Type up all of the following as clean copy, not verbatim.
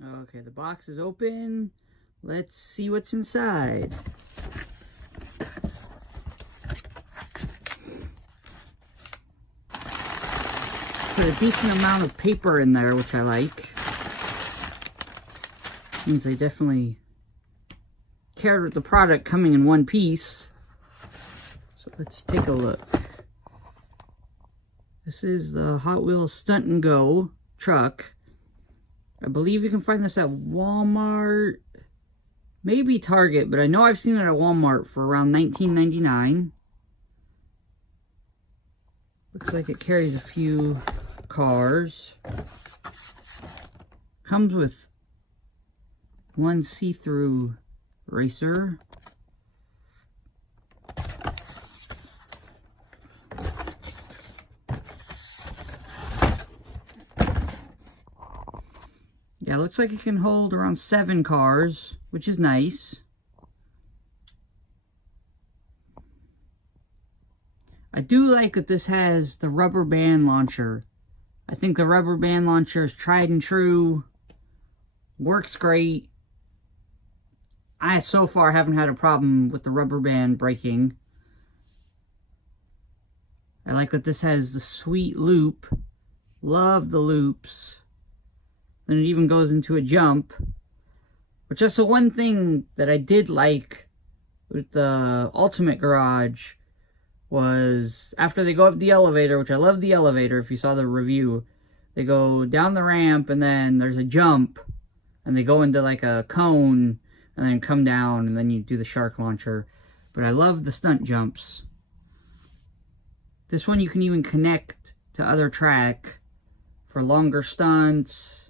Okay, the box is open. Let's see what's inside. Put a decent amount of paper in there, which I like. Means they definitely cared with the product coming in one piece. So let's take a look. This is the Hot Wheels Stunt and Go truck. I believe you can find this at Walmart, maybe Target, but I know I've seen it at Walmart for around $19.99. Looks like it carries a few cars. Comes with one see-through racer. Yeah, it looks like it can hold around 7 cars, which is nice. I do like that this has the rubber band launcher. I think the rubber band launcher is tried and true. Works great. I so far haven't had a problem with the rubber band breaking. I like that this has the sweet loop. Love the loops. Then it even goes into a jump, which that's the one thing that I did like with the Ultimate Garage, was after they go up the elevator, which I love the elevator, if you saw the review, they go down the ramp and then there's a jump and they go into like a cone and then come down and then you do the shark launcher. But I love the stunt jumps. This one you can even connect to other track for longer stunts.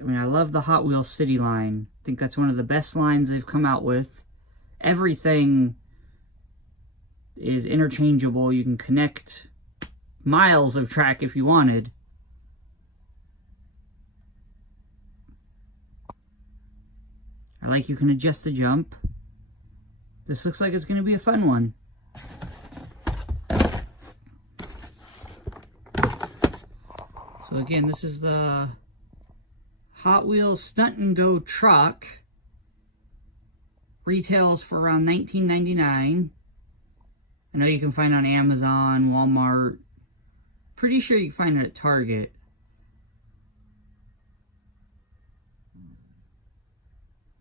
I mean, I love the Hot Wheels City line. I think that's one of the best lines they've come out with. Everything is interchangeable. You can connect miles of track if you wanted. I like you can adjust the jump. This looks like it's going to be a fun one. So again, this is the Hot Wheels Stunt and Go truck. Retails for around $19.99. I know you can find it on Amazon, Walmart. Pretty sure you can find it at Target.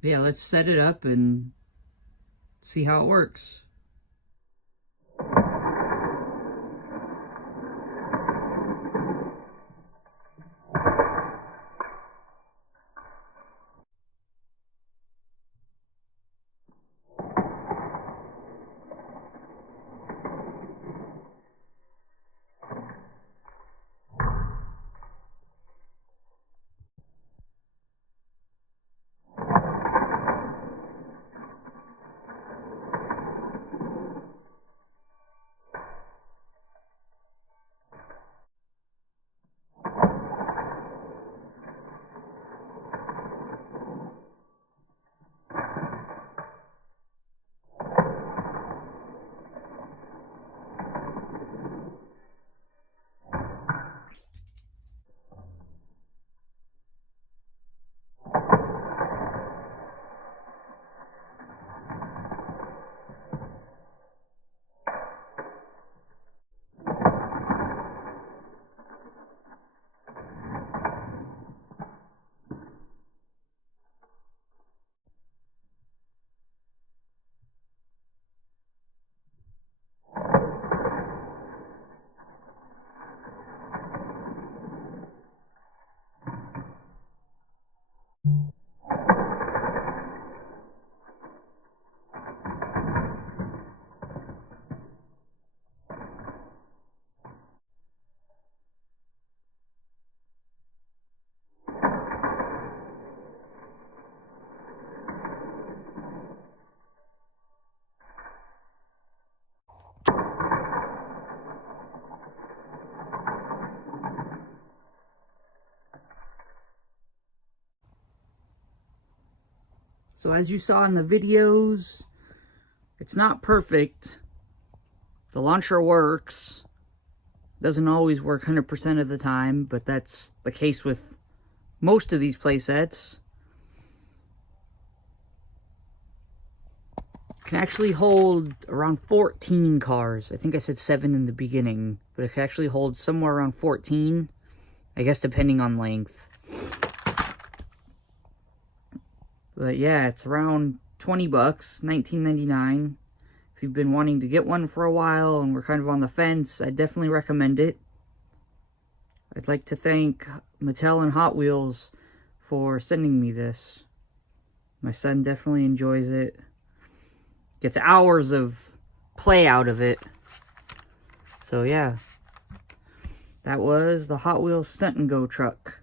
But yeah, let's set it up and see how it works. So as you saw in the videos, it's not perfect. The launcher works. Doesn't always work 100% of the time, but that's the case with most of these play sets. Can actually hold around 14 cars. I think I said 7 in the beginning, but it can actually hold somewhere around 14, I guess depending on length. But yeah, it's around 20 bucks, $19.99. If you've been wanting to get one for a while and we're kind of on the fence, I definitely recommend it. I'd like to thank Mattel and Hot Wheels for sending me this. My son definitely enjoys it. Gets hours of play out of it. So yeah, that was the Hot Wheels Stunt and Go truck.